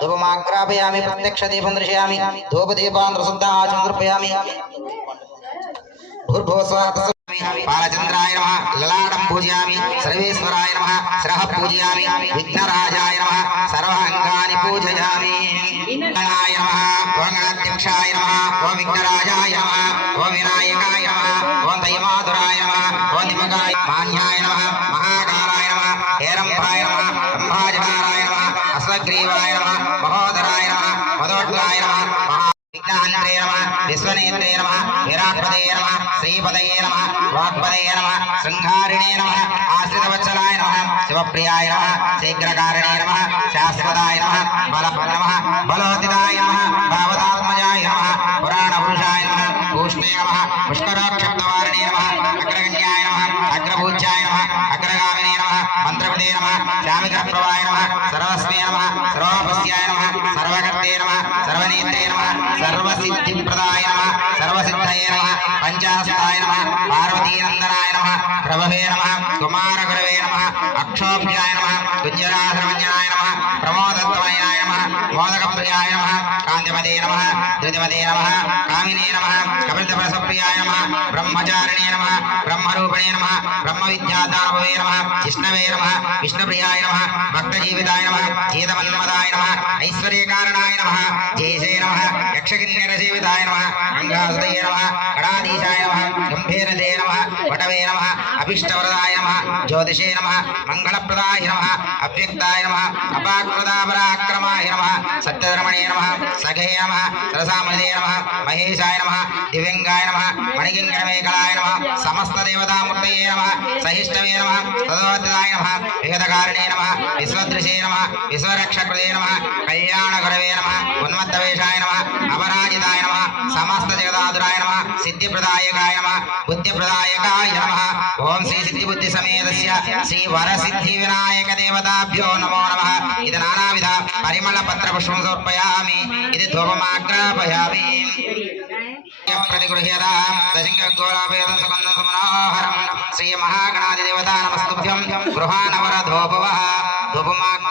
धूपमाग्रापयामि प्रत्यक्षदीपं दर्शयामि धूपदीपान् प्रसुद्धाचं कृपयामि बालचंद्राय नमः ललाटं पूजयामि सर्वेश्वराय नमः शिरः पूजयामि विघ्नराजाय नमः सर्वाङ्गानि पूजयामि गणाय नमः ओं गणाध्यक्षाय नमः ओं विघ्नराजाय नमः ओं विनायकाय नमः ओं दैवाधुराय नमः ओं दिमगाय मान्याय नमः महाकालाय नमः हेरम्भाय नमः ब्रह्माजहाराय नमः अस्वग्रीवाय नमः महोदराय नमः मदोद्गाय नमः विघ्नान्त्रे नमः विश्वनेत्रे नमः विराट्पदये नमः श्रीपदये नमः वाक्पदये नमः शृंगारिणे नमः आश्रितवत्सलाय नमः शिवप्रियाय नमः शीघ्रकारिणे नमः शाश्वताय नमः नमः बलोदिताय नमः भावतात्मजाय नमः पुराणपुरुषाय नमः भूष्णे नमः पुष्कराक्षब्दवारिणे नमः अग्रगण्याय नमः अग्रपूज्याय नमः अग्रगामिने नमः मंत्रपदे नमः श्यामिकप्रभाय नमः सर्वस्मे नमः सर्वोपस्याय नमः सर्वकर्ते नमः सर्वनेत्रे नमः सर्वसिद्धिप्रदाय नमः सर्वसिद्धये नमः पंचास्ताय नमः पार्वतीनंदनाय नमः प्रभवे नमः कुमारगुरवे नमः अक्षोभ्याय नमः कुञ्जराधर्मञ्जनाय नमः प्रमोदत्तमयाय नमः मोदकप्रियाय नमः कान्तिमते नमः धृतिमते नमः कामिने नमः कपिलप्रसप्रियाय नमः ब्रह्मचारिणे नमः ब्रह्मरूपिणे नमः ब्रह्मविद्यादानवे नमः विष्णवे नमः विष्णुप्रियाय नमः भक्तजीविताय नमः चेतमन्मदाय नमः ऐश्वर्यकारणाय नमः जयसे नमः यक्षकिन्नरसेविताय नमः गंगासुतये नमः कडाधीशाय नमः गंभीरदे नमः वटवे नमः अभिष्टवरदाय नमः ज्योतिषे नमः मंगलप्रदाय नमः अव्यक्ताय नमः अपाकृतापराक्रमाय नमः सत्यधर्मणे नमः सखे नमः रसामदे नमः महेशाय नमः दिव्यंगाय नमः मणिकिङ्करमेकलाय नमः समस्त देवतामूर्तये नमः सहिष्णवे नमः तदोदिताय नमः वेदकारिणे नमः विश्वदृशे नमः विश्वरक्षकृते नमः कल्याणगुरवे नमः उन्मत्तवेशाय नमः अपराजिताय नमः समस्त जगदाधुराय नमः सिद्धिप्रदायकाय नमः बुद्धिप्रदायकाय नमः ओम श्री सिद्धिबुद्धि समेतस्य श्री वरसिद्धि विनायक देवताभ्यो नमो नमः इति नानाविध परिमलपत्रपुष्पं समर्पयामि इति धूपमाग्रापयामि प्रतिगृह्यतां दशङ्गोलाभेदं सुगन्धं समनोहरं श्री महागणाधिदेवता नमस्तुभ्यं गृहानवरधोपवः धूपमाग्रापयामि।